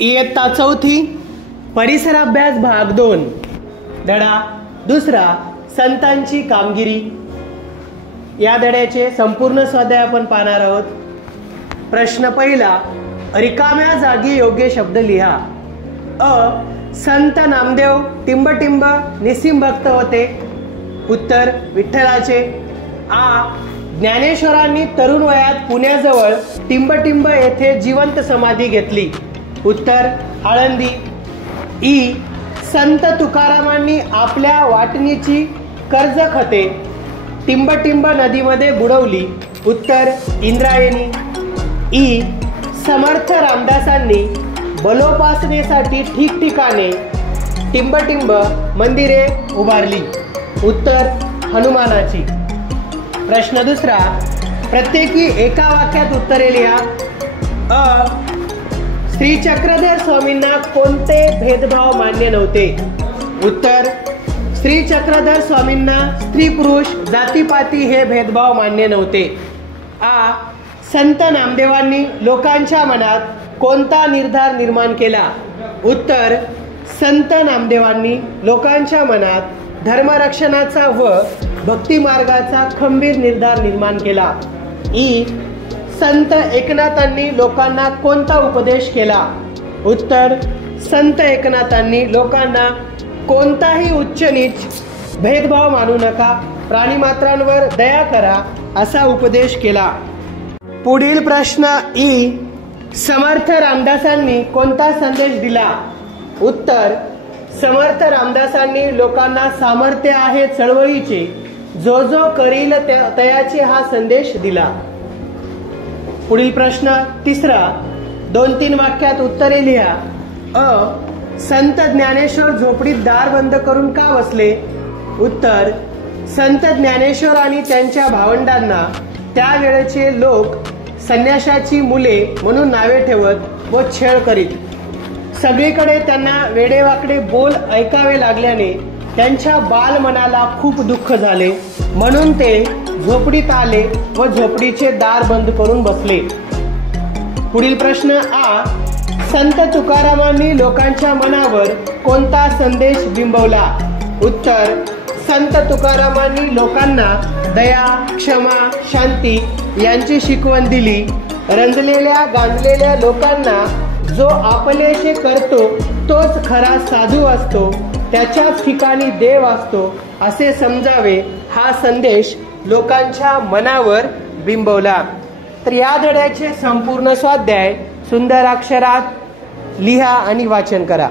इयत्ता चौथी परिसर अभ्यास भाग 2 धडा दुसरा संतांची कामगिरी या धड्याचे संपूर्ण स्वाध्याय आपण पाहणार आहोत। प्रश्न पहिला, रिकाम्या जागी योग्य शब्द लिहा। अ, संत नामदेव टिंबटिंब निसिम भक्त होते। उत्तर, विठ्ठलाचे। आ, ज्ञानेश्वरांनी तरुण वयात पुण्याजवळ टिंबटिंब येथे जिवंत समाधी घेतली। उत्तर, आळंदी। ई, संत तुकारामांनी आपल्या वाटणीची कर्ज खते टिंबटिंब नदीमध्ये बुडवली। उत्तर, इंद्रायणी। ई, समर्थ रामदासांनी बलोपासनेसाठी ठिकठिकाणे टिंबटिंब मंदिरे उभारली। उत्तर, हनुमानाची। प्रश्न दुसरा, प्रत्येकी एका वाक्यात उत्तरे लिहा। अ, श्री चक्रधर स्वामींना कोणते भेदभाव मान्य नव्हते? उत्तर, श्री चक्रधर स्वामींना स्त्री पुरुष जातीपाती हे भेदभाव मान्य नव्हते। आ, संत नामदेवांनी लोकांच्या मनात कोणता निर्धार निर्माण केला? उत्तर, संत नामदेवांनी लोकांच्या मनात धर्मरक्षणाचा व भक्ती मार्गाचा खंबीर निर्धार निर्माण केला। ई, संत एकनाथांनी लोकांना कोणता उपदेश केला? उत्तर, संत एकनाथांनी लोकांना कोणताही उच्च नीच भेदभाव मानू नका, प्राणीमात्रांवर दया करा असा उपदेश केला। पुढील प्रश्न ई, समर्थ रामदासांनी कोणता संदेश दिला? उत्तर, समर्थ रामदासांनी लोकांना सामर्थ्य आहे चळवळीचे, जो जो करील तयाचे हा संदेश दिला। पुढील प्रश्न तिसरा, 2-3 वाक्यात उत्तरे लिहा। अ, संत ज्ञानेश्वर झोपडीत दार बंद करून का बसले? उत्तर, संत ज्ञानेश्वर आणि त्यांच्या भावंडांना त्यावेळेचे लोक संन्याशाची मुले म्हणून नावे ठेवत व छळ करीत। सगळीकडे त्यांना वेडेवाकडे बोल ऐकावे लागल्याने त्यांच्या बालमनाला खूप दुःख झाले, म्हणून ते झोपडीत आले व झोपडीचे दार बंद करून बसले। पुढील प्रश्न आ, संत तुकारामांनी लोकांच्या मनावर कोणता संदेश बिंबवला? उत्तर, संत तुकारामांनी लोकांना दया, क्षमा, शांती यांची शिकवण दिली। रंजलेल्या गांजलेल्या लोकांना जो आपलेशे करतो तोच खरा साधू असतो, त्याच्याच ठिकाणी देव असतो असे समजावे हा संदेश लोकांच्या मनावर बिंबवला। तर या धड्याचे संपूर्ण स्वाध्याय सुंदर अक्षरात लिहा आणि वाचन करा।